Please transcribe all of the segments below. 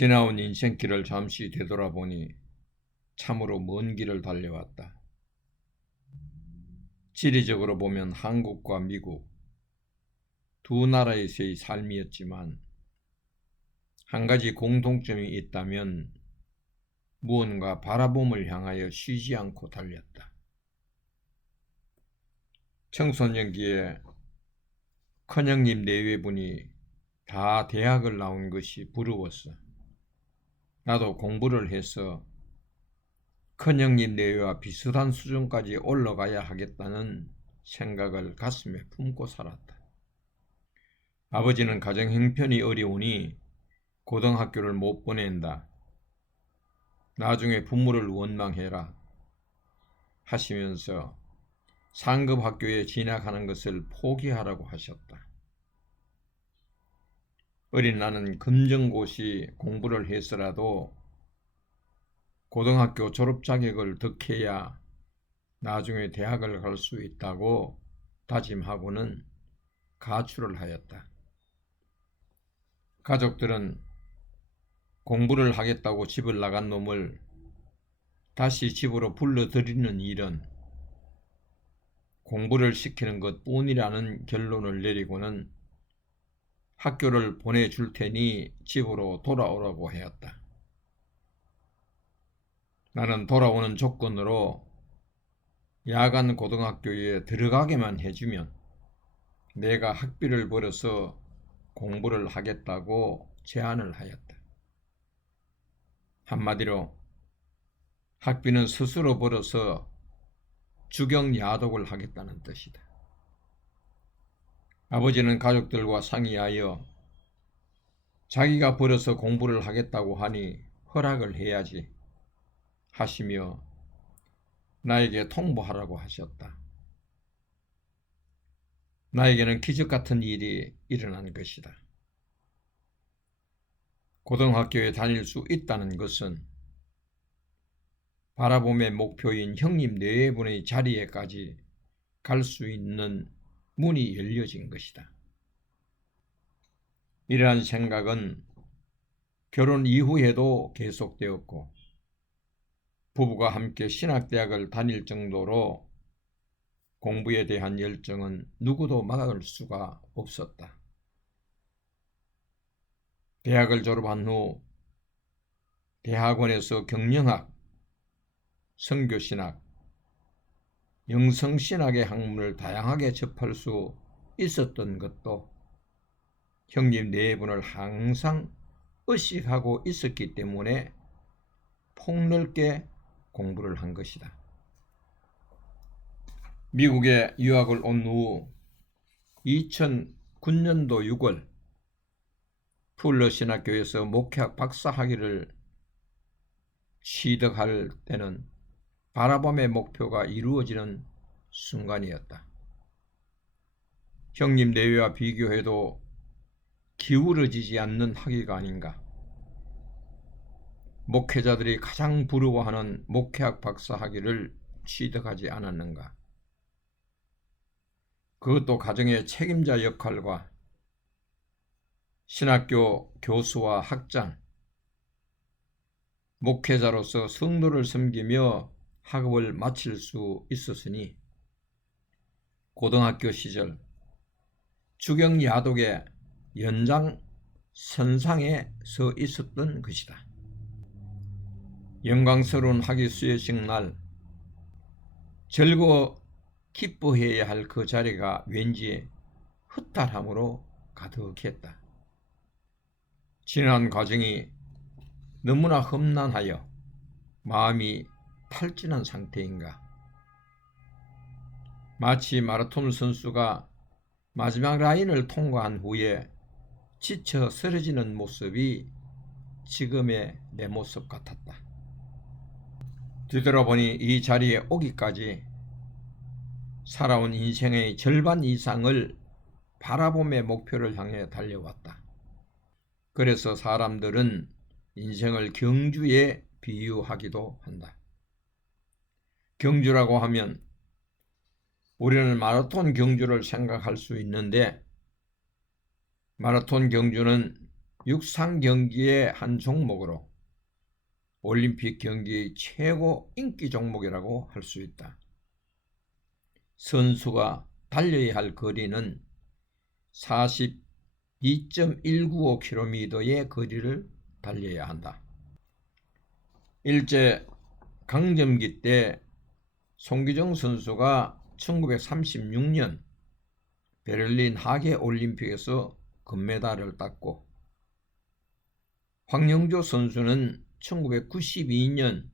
지나온 인생길을 잠시 되돌아보니 참으로 먼 길을 달려왔다. 지리적으로 보면 한국과 미국 두 나라에서의 삶이었지만 한 가지 공통점이 있다면 무언가 바라봄을 향하여 쉬지 않고 달렸다. 청소년기에 큰형님 내외분이 다 대학을 나온 것이 부러웠어. 나도 공부를 해서 큰형님 내외와 비슷한 수준까지 올라가야 하겠다는 생각을 가슴에 품고 살았다. 아버지는 가정 형편이 어려우니 고등학교를 못 보낸다. 나중에 부모를 원망해라 하시면서 상급 학교에 진학하는 것을 포기하라고 하셨다. 어린 나는 검정고시 공부를 해서라도 고등학교 졸업 자격을 득해야 나중에 대학을 갈 수 있다고 다짐하고는 가출을 하였다. 가족들은 공부를 하겠다고 집을 나간 놈을 다시 집으로 불러들이는 일은 공부를 시키는 것뿐이라는 결론을 내리고는 학교를 보내줄 테니 집으로 돌아오라고 하였다. 나는 돌아오는 조건으로 야간 고등학교에 들어가게만 해주면 내가 학비를 벌어서 공부를 하겠다고 제안을 하였다. 한마디로 학비는 스스로 벌어서 주경야독을 하겠다는 뜻이다. 아버지는 가족들과 상의하여 자기가 벌어서 공부를 하겠다고 하니 허락을 해야지 하시며 나에게 통보하라고 하셨다. 나에게는 기적 같은 일이 일어난 것이다. 고등학교에 다닐 수 있다는 것은 바라봄의 목표인 형님 내외분의 자리에까지 갈 수 있는 문이 열려진 것이다. 이러한 생각은 결혼 이후에도 계속되었고 부부가 함께 신학대학을 다닐 정도로 공부에 대한 열정은 누구도 막을 수가 없었다. 대학을 졸업한 후 대학원에서 경영학, 선교신학, 영성신학의 학문을 다양하게 접할 수 있었던 것도 형님 네 분을 항상 의식하고 있었기 때문에 폭넓게 공부를 한 것이다. 미국에 유학을 온 후 2009년도 6월 풀러 신학교에서 목회학 박사학위를 취득할 때는 바라봄의 목표가 이루어지는 순간이었다. 형님 내외와 비교해도 기울어지지 않는 학위가 아닌가. 목회자들이 가장 부러워하는 목회학 박사 학위를 취득하지 않았는가. 그것도 가정의 책임자 역할과 신학교 교수와 학장, 목회자로서 성도를 섬기며 학업을 마칠 수 있었으니 고등학교 시절 주경야독의 연장선상에 서 있었던 것이다. 영광스러운 학위 수여식 날 즐거워 기뻐해야 할 그 자리가 왠지 허탈함으로 가득했다. 지난 과정이 너무나 험난하여 마음이 탈진한 상태인가. 마치 마라톤 선수가 마지막 라인을 통과한 후에 지쳐 쓰러지는 모습이 지금의 내 모습 같았다. 뒤돌아보니 이 자리에 오기까지 살아온 인생의 절반 이상을 바라봄의 목표를 향해 달려왔다. 그래서 사람들은 인생을 경주에 비유하기도 한다. 경주라고 하면 우리는 마라톤 경주를 생각할 수 있는데 마라톤 경주는 육상 경기의 한 종목으로 올림픽 경기의 최고 인기 종목이라고 할 수 있다. 선수가 달려야 할 거리는 42.195km의 거리를 달려야 한다. 일제 강점기 때 송기정 선수가 1936년 베를린 하계 올림픽에서 금메달을 땄고, 황영조 선수는 1992년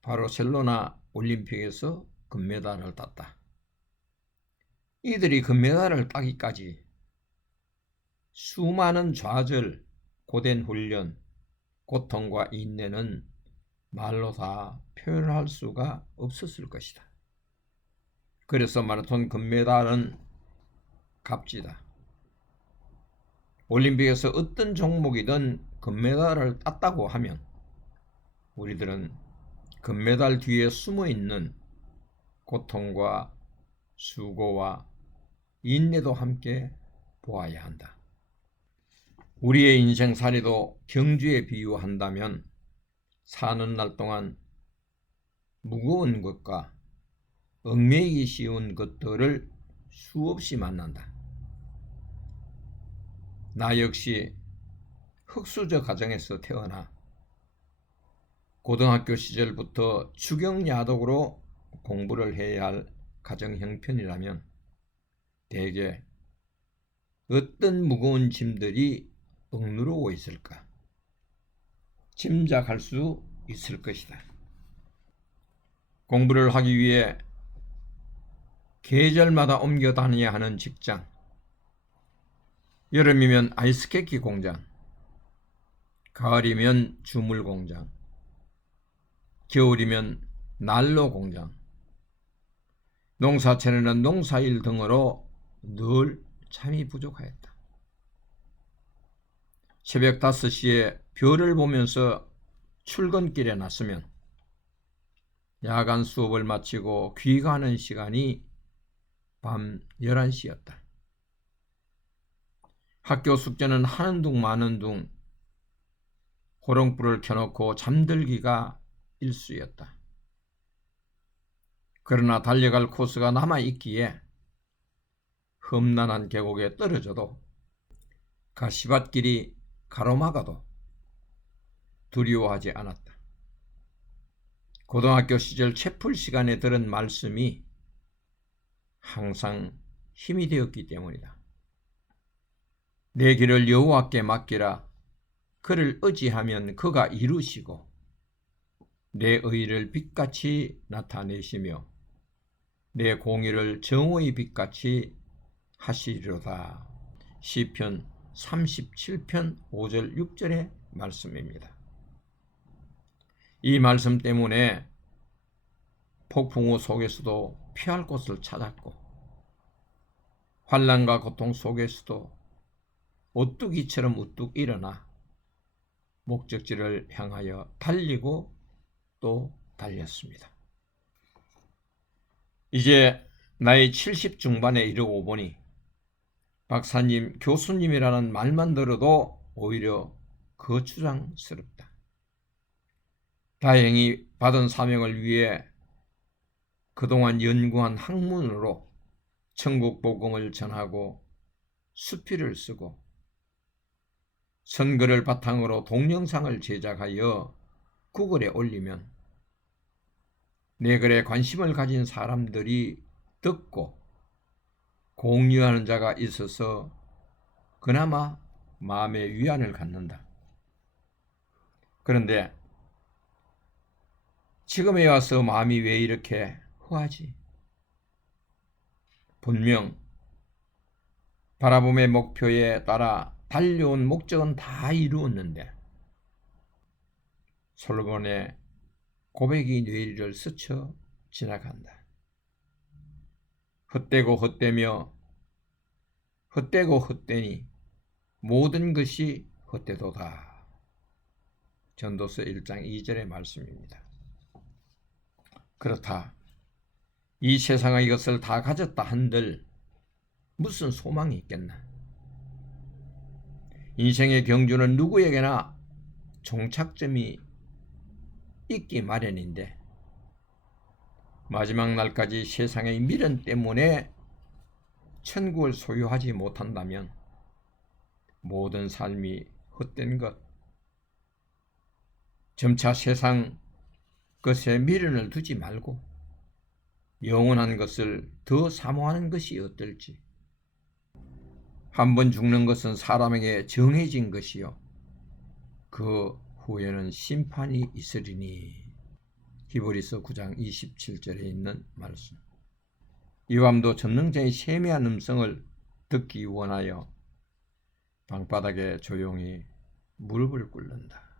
바르셀로나 올림픽에서 금메달을 땄다. 이들이 금메달을 따기까지 수많은 좌절, 고된 훈련, 고통과 인내는 말로 다 표현할 수가 없었을 것이다. 그래서 마라톤 금메달은 값지다. 올림픽에서 어떤 종목이든 금메달을 땄다고 하면 우리들은 금메달 뒤에 숨어있는 고통과 수고와 인내도 함께 보아야 한다. 우리의 인생살이도 경주에 비유한다면 사는 날 동안 무거운 것과 얽매이기 쉬운 것들을 수없이 만난다. 나 역시 흙수저 가정에서 태어나 고등학교 시절부터 추경야독으로 공부를 해야 할 가정 형편이라면 대개 어떤 무거운 짐들이 억누르고 있을까 짐작할 수 있을 것이다. 공부를 하기 위해 계절마다 옮겨 다녀야 하는 직장, 여름이면 아이스케이크 공장, 가을이면 주물 공장, 겨울이면 난로 공장, 농사채는 농사일 등으로 늘 잠이 부족하였다. 새벽 5시에 별을 보면서 출근길에 났으면 야간 수업을 마치고 귀가하는 시간이 밤 11시였다. 학교 숙제는 하는 둥 마는 둥 호롱불을 켜놓고 잠들기가 일쑤였다. 그러나 달려갈 코스가 남아있기에 험난한 계곡에 떨어져도 가시밭길이 가로막아도 두려워하지 않았다. 고등학교 시절 채플 시간에 들은 말씀이 항상 힘이 되었기 때문이다. 내 길을 여호와께 맡기라. 그를 의지하면 그가 이루시고 내 의를 빛같이 나타내시며 내 공의를 정오의 빛같이 하시리로다. 시편 37편 5절 6절의 말씀입니다. 이 말씀 때문에 폭풍우 속에서도 피할 곳을 찾았고 환난과 고통 속에서도 오뚜기처럼 우뚝 일어나 목적지를 향하여 달리고 또 달렸습니다. 이제 나이 70 중반에 이르고 보니 박사님, 교수님이라는 말만 들어도 오히려 거추장스럽다. 다행히 받은 사명을 위해 그동안 연구한 학문으로 천국 복음을 전하고 수필을 쓰고 선글을 바탕으로 동영상을 제작하여 구글에 올리면 내 글에 관심을 가진 사람들이 듣고 공유하는 자가 있어서 그나마 마음의 위안을 갖는다. 그런데 지금에 와서 마음이 왜 이렇게 허하지? 분명 바라봄의 목표에 따라 달려온 목적은 다 이루었는데 솔로몬의 고백이 뇌리를 스쳐 지나간다. 헛되고 헛되며 헛되고 헛되니 모든 것이 헛되도다. 전도서 1장 2절의 말씀입니다. 그렇다. 이 세상에 이것을 다 가졌다 한들 무슨 소망이 있겠나? 인생의 경주는 누구에게나 종착점이 있기 마련인데 마지막 날까지 세상의 미련 때문에 천국을 소유하지 못한다면 모든 삶이 헛된 것, 점차 세상 것에 미련을 두지 말고 영원한 것을 더 사모하는 것이 어떨지. 한 번 죽는 것은 사람에게 정해진 것이요 그 후에는 심판이 있으리니. 히브리서 9장 27절에 있는 말씀. 이 밤도 전능자의 세미한 음성을 듣기 원하여 방바닥에 조용히 무릎을 꿇는다.